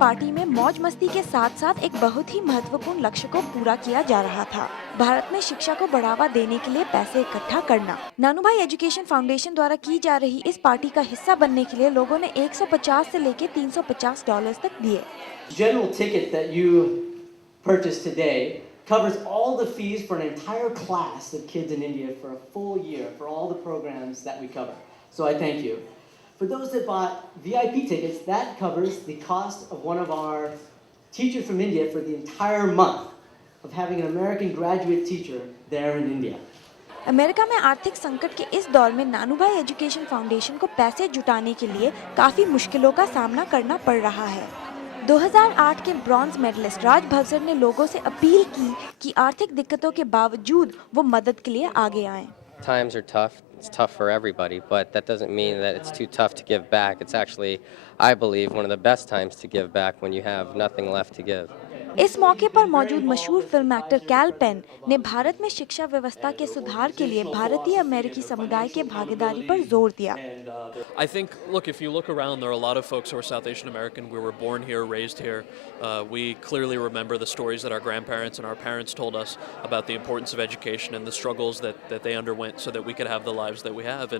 Party में मौज मस्ती के साथ साथ एक बहुत ही महत्वपूर्ण लक्ष्य को पूरा किया जा रहा था। भारत में शिक्षा को बढ़ावा देने के लिए पैसे इकट्ठा करना। नानूभाई एजुकेशन फाउंडेशन द्वारा की जा रही इस पार्टी का हिस्सा बनने के लिए लोगों ने 150 से लेकर $350 तक दिए। General ticket that you purchased today covers all the fees for an entire class of kids in India for a full year for all the programs that we cover. So I thank you. For those that bought VIP tickets, that covers the cost of one of our teachers from India for the entire month of having an American graduate teacher there in India. America में आर्थिक संकट के इस दौर में Nanubhai education foundation को पैसे जुटाने के लिए काफी मुश्किलों का सामना करना पड़ रहा है। 2008 के ब्रॉन्ज मेडलिस्ट राज भगसर ने लोगों से अपील की कि आर्थिक दिक्कतों के बावजूद वो मदद के लिए आगे आएं। Times are tough. It's tough for everybody, but that doesn't mean that it's too tough to give back. It's actually, I believe, one of the best times to give back when you have nothing left to give. इस मौके पर मौजूद मशहूर film actor कैल pen ने भारत में शिक्षा व्यवस्था के सुधार के लिए भारतीय अमेरिकी समुदाय के भागीदारी पर जोर दिया। I think, look, if you look around, there are a lot of folks who are South Asian American. We were born here, raised here. We clearly remember the stories that our grandparents and our parents told us about the importance of education and the struggles that they underwent so that we could have the lives that we have.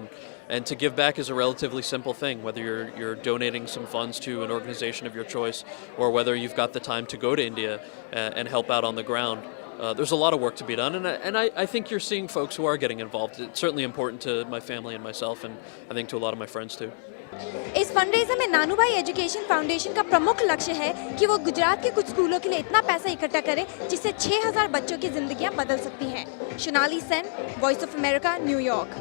And to give back is a relatively simple thing, whether you're donating some funds to an organization of your choice or whether you've got the time to go to India and help out on the ground. There's a lot of work to be done, and I think you're seeing folks who are getting involved. It's certainly important to my family and myself, and I think to a lot of my friends too. इस fundraiser में Nanubhai education foundation का प्रमुख लक्ष्य है कि वो गुजरात के कुछ स्कूलों के लिए इतना पैसा इकट्ठा करे जिससे 6000 बच्चों की जिंदगियां बदल सकती हैं। Sonali Sen, voice of America, New York.